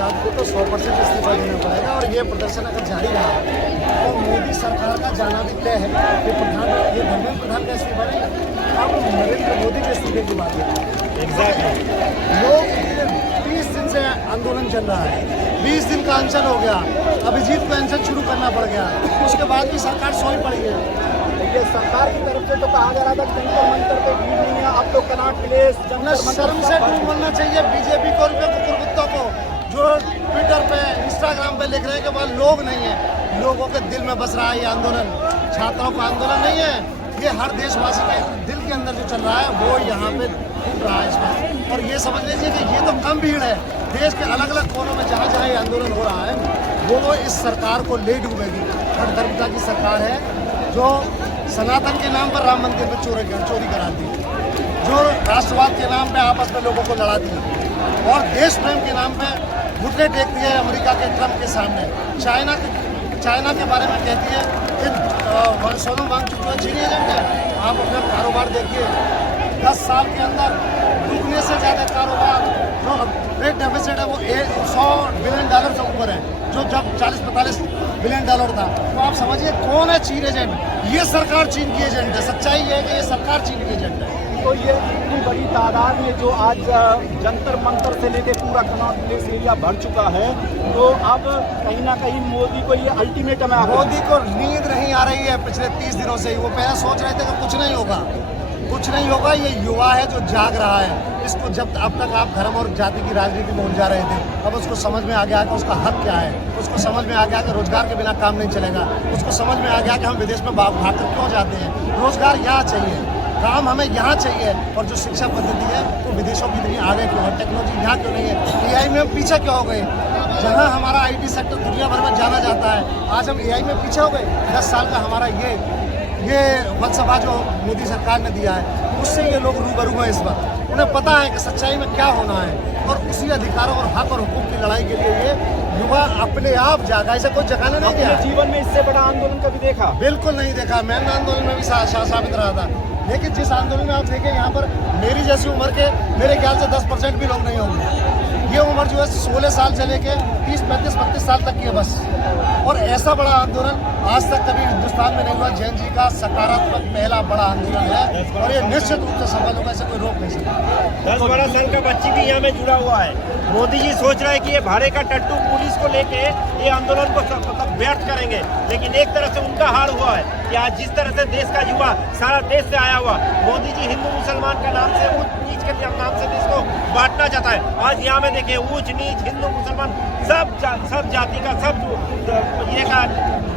साहब को तो 100% इस्तीफा देना पड़ेगा और ये प्रदर्शन अगर जारी रहा तो मोदी सरकार का जाना भी तय है। ये धर्मेंद्र प्रधान का इस्तीफा नहीं, अब नरेंद्र मोदी के इस्तीफे की बात है। एग्जैक्टली। लोग 30 दिन से आंदोलन चल रहा है, 20 दिन का अनशन हो गया, अभिजीत को अनशन शुरू करना पड़ गया, उसके बाद भी सरकार सोई पड़ी है। ये सरकार की तरफ से तो कहा जा रहा था जंतर मंतर पे भीड़ नहीं है, अब तो कनॉट प्लेस शर्म से डूब मरना चाहिए बीजेपी को और कुकुरकुत्तों को जो ट्विटर पे इंस्टाग्राम पे लिख रहे हैं कि वह लोग नहीं है। लोगों के दिल में बस रहा है ये आंदोलन, छात्रों का आंदोलन नहीं है, ये हर देशवासी के दिल के अंदर जो चल रहा है वो यहाँ पे टूट रहा है इस वक्त। और ये समझ लीजिए कि ये तो कम भीड़ है, देश के अलग अलग कोनों में जहाँ जहाँ ये आंदोलन हो रहा है वो इस सरकार को ले डूबेगी। हठधर्मिता की सरकार है जो सनातन के नाम पर राम मंदिर में चोरी कराती है, जो राष्ट्रवाद के नाम पे आपस में लोगों को लड़ाती है और देश प्रेम के नाम पे घुटने टेकती है अमेरिका के ट्रंप के सामने। चाइना के बारे में कहती है कि सोनम वांगचुक जो चीनी एजेंट है। आप अपना कारोबार देखिए, 10 साल के अंदर दुगने से ज़्यादा कारोबार जो ट्रेड डेफिसिट है वो $100 बिलियन से ऊपर है, जो जब 40-45 बिलियन डॉलर था। तो आप समझिए कौन है चीन एजेंट? ये सरकार चीन की एजेंट है। सच्चाई ये है कि ये सरकार चीन की एजेंट है। तो ये इतनी बड़ी तादाद में जो आज जंतर मंतर से लेके पूरा कनॉट प्लेस एरिया भर चुका है, तो अब कहीं ना कहीं मोदी को ये अल्टीमेटम है। मोदी को नींद नहीं आ रही है पिछले 30 दिनों से। वो पहले सोच रहे थे कि कुछ नहीं होगा, कुछ नहीं होगा। ये युवा है जो जाग रहा है। इसको जब अब तक आप धर्म और जाति की राजनीति में उलझा रहे थे, अब उसको समझ में आ गया कि उसका हक क्या है। उसको समझ में आ गया कि रोजगार के बिना काम नहीं चलेगा। उसको समझ में आ गया कि हम विदेश में भाग कर क्यों जाते हैं। रोजगार यहाँ चाहिए, काम हमें यहाँ चाहिए। और जो शिक्षा पद्धति है वो विदेशों की इतनी आगे क्यों है, टेक्नोलॉजी यहाँ क्यों नहीं है, AI में हम पीछे क्यों हो गए। जहाँ हमारा IT सेक्टर दुनिया भर में जाना जाता है, आज हम AI में पीछे हो गए। 10 साल का हमारा ये फलसफा जो मोदी सरकार ने दिया है उससे ये लोग रूबरू हैं इस वक्त। उन्हें पता है कि सच्चाई में क्या होना है और उसी अधिकारों और हक और हुकूक की लड़ाई के लिए ये युवा अपने आप जागा। इसे कोई जगाने नहीं गया। जीवन में इससे बड़ा आंदोलन कभी देखा? बिल्कुल नहीं देखा। मैं आंदोलन में भी साबित रहा था, लेकिन जिस आंदोलन में आप देखें यहाँ पर मेरी जैसी उम्र के मेरे ख्याल से 10% भी लोग नहीं होंगे। ये उम्र जो है 16 साल से लेके 30-35-32 साल तक की है बस। और ऐसा बड़ा आंदोलन आज तक कभी हिंदुस्तान में नहीं हुआ। जैन जी का सकारात्मक पहला बड़ा आंदोलन है और ये निश्चित रूप से सफल होगा, इसे कोई रोक नहीं सकता। 10-12 साल का बच्ची भी यहाँ में जुड़ा हुआ है। मोदी जी सोच रहे हैं कि ये भाड़े का टट्टू पुलिस को लेके ये आंदोलन को मतलब व्यर्थ करेंगे, लेकिन एक तरह से उनका हार हुआ है कि आज जिस तरह से देश का युवा सारा देश से आया हुआ, मोदी जी हिंदू मुसलमान के नाम से ऊंच नीच के नाम से देश को बांटना चाहता है। आज यहाँ में देखिए ऊंच नीच हिंदू मुसलमान सब जाति का सब ये का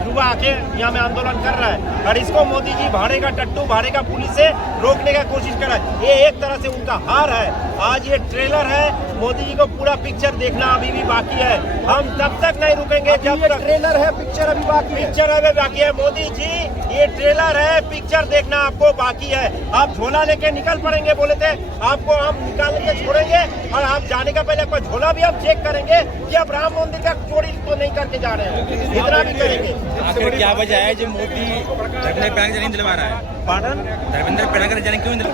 युवा आके यहाँ में आंदोलन कर रहा है और इसको मोदी जी भाड़े का टट्टू भाड़े का पुलिस से रोकने का कोशिश कर रहा है। ये एक तरह से उनका हार है। आज ये ट्रेलर है, मोदी जी को पूरा पिक्चर देखना अभी भी बाकी है। हम तब तक नहीं रुकेंगे जब तक ट्रेलर है, पिक्चर अभी बाकी है। पिक्चर अभी बाकी है। मोदी जी ये ट्रेलर है, पिक्चर देखना आपको बाकी है। आप झोला लेके निकल पड़ेंगे, बोले थे आपको हम निकाल के छोड़ेंगे और आप जाने का पहले आपका झोला भी हम चेक करेंगे कि आप राम मंदिर का चोरी तो नहीं करके जा रहे हैं, इतना भी करेंगे। आखिर क्या वजह है जो मोदी धर्मेंद्र प्रधान नहीं दिलवा रहा है? पार्डन धर्मेंद्र प्रधान जाने क्यों नहीं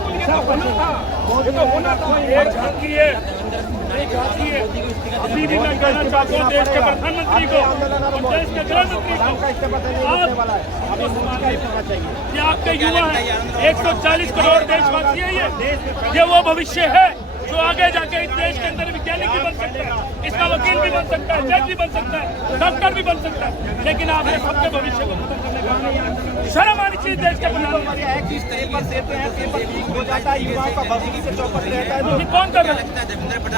अभी भी मैं कहना चाहता हूँ देश के प्रधानमंत्री को, देश के गृह मंत्री को, ये आपके युवा है, 140 करोड़ देशवासी है। ये वो भविष्य है जो आगे जाके इस देश के अंदर वैज्ञानिक भी बन सकता है, इसका वकील भी बन सकता है, जज भी बन सकता है, डॉक्टर भी बन सकता है। लेकिन आप ये सबके भविष्य को खत्म करने का शर्म आनी चाहिए देश के प्रधानमंत्री। पेपर देते हैं, पेपर लीक हो जाता है, युवाओं का भविष्य से चौपट रहता है। तो कौन कर रहा है?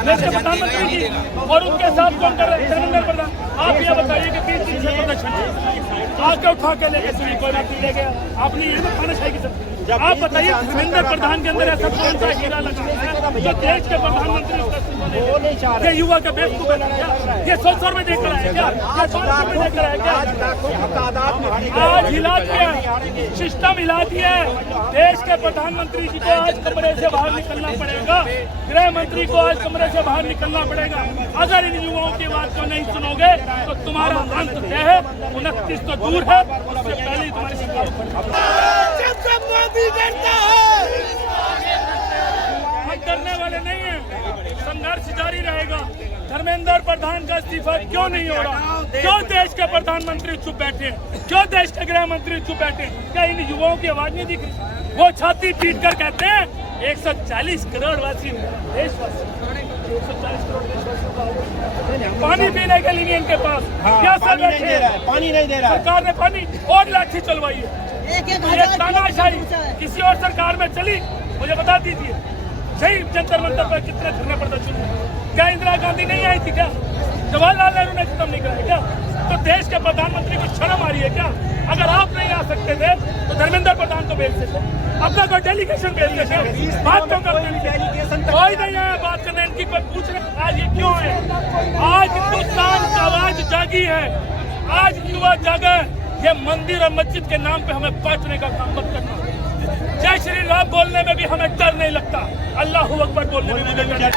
देश के प्रधानमंत्री जी और उनके साथ कौन कर रहे हैं? धर्मेंद्र प्रधान। आप ये बताइए कि 30 दिन से प्रदर्शन आके उठा के लेके सुनी कोई व्यक्ति ले गया, आपने ये तो खाना चाहिए सर। आप बताइए धर्मेंद्र प्रधान के अंदर ऐसा कौन सा हीरा लगा है जो देश के प्रधानमंत्री ये युवा का बेवकूफ बना क्या? ये 100 में देकर आए क्या? ये 100 में देकर आए क्या? आज हिला दिया, सिस्टम हिला दिया है। देश के प्रधानमंत्री जी को आज कमरे से बाहर निकलना पड़ेगा, गृह मंत्री को आज कमरे से बाहर निकलना पड़ेगा। अगर इन युवाओं की बात को नहीं सुनोगे तो तुम्हारा अंत तय है। 29 तो दूर है, उससे पहले ही तुम्हारी हम डरने वाले नहीं हैं, संघर्ष जारी रहेगा। धर्मेंद्र प्रधान का इस्तीफा क्यों नहीं हो रहा? क्यों देश के प्रधानमंत्री चुप बैठे हैं? क्यों देश के गृह मंत्री चुप बैठे हैं? क्या इन युवाओं की आवाज नहीं दिख रही? वो छाती पीट कर कहते हैं 140 करोड़ वासी देशवासी, 140 करोड़ देशवासियों का पानी पीने के लिए इनके पास क्या पानी नहीं दे रहा है, पानी नहीं दे रहा है। सरकार ने पानी और लाठी चलवाई है। ये तानाशाही किसी और सरकार में चली, मुझे बता दीजिए। सही जंतर मंतर पर कितने धरने प्रदर्शन हुए? क्या इंदिरा गांधी नहीं आई थी? क्या जवाहरलाल नेहरू ने खत्म नहीं कराया? क्या तो देश के प्रधानमंत्री को शर्म आ रही है क्या? अगर आप नहीं आ सकते थे तो धर्मेंद्र प्रधान को भेजते थे, अपना कोई डेलीगेशन भेजते थे। बात तो करते कोई नहीं आया बात करने, इनकी कोई पूछ रहे आज ये क्यों है? आज हिंदुस्तान की आवाज जागी है, आज युवा जागा है। ये मंदिर और मस्जिद के नाम पे हमें बांटने का काम मत करना। जय श्री राम बोलने में भी हमें डर नहीं लगता, अल्लाह अकबर बोलने में भी डर नहीं है।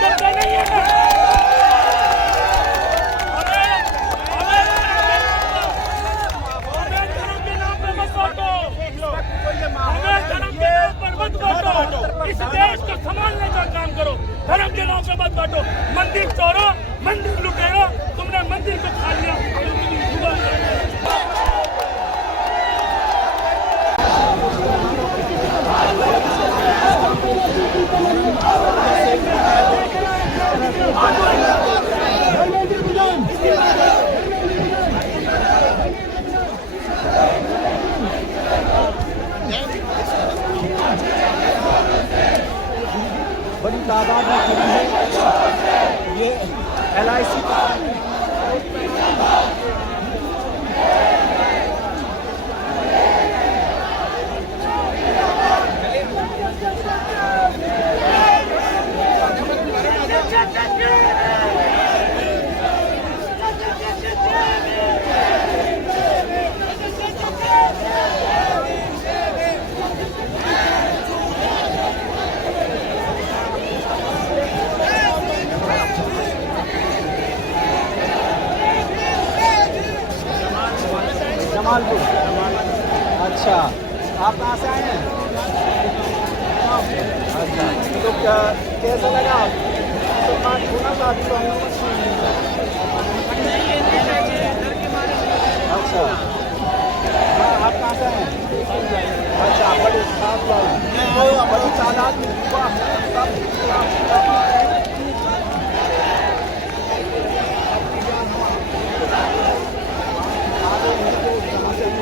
इस देश को संभालने का काम करो, धर्म के नाम पे मत बांटो। मंदिर तोड़ो, मंदिर लुटेरो, तुमने मंदिर को खा लिया। बड़ी तादाद में खड़ी है। ये LIC जमालपुर। अच्छा, आप कहाँ से आए हैं? अच्छा, तो कैसा लगा? तो पाँच होना था अभी तो अच्छा, हाँ, आप कहाँ से आए हैं? अच्छा, बड़ी तादाद में युवा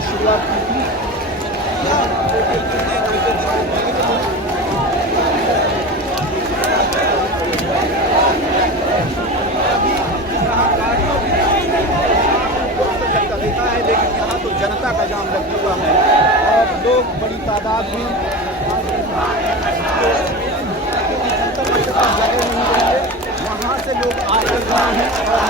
शुरुआत की थी। देखा है, लेकिन यहाँ तो जनता का जाम लग हुआ है और लोग बड़ी तादाद में जगह नहीं रहेंगे, वहाँ से लोग आ रहे हैं और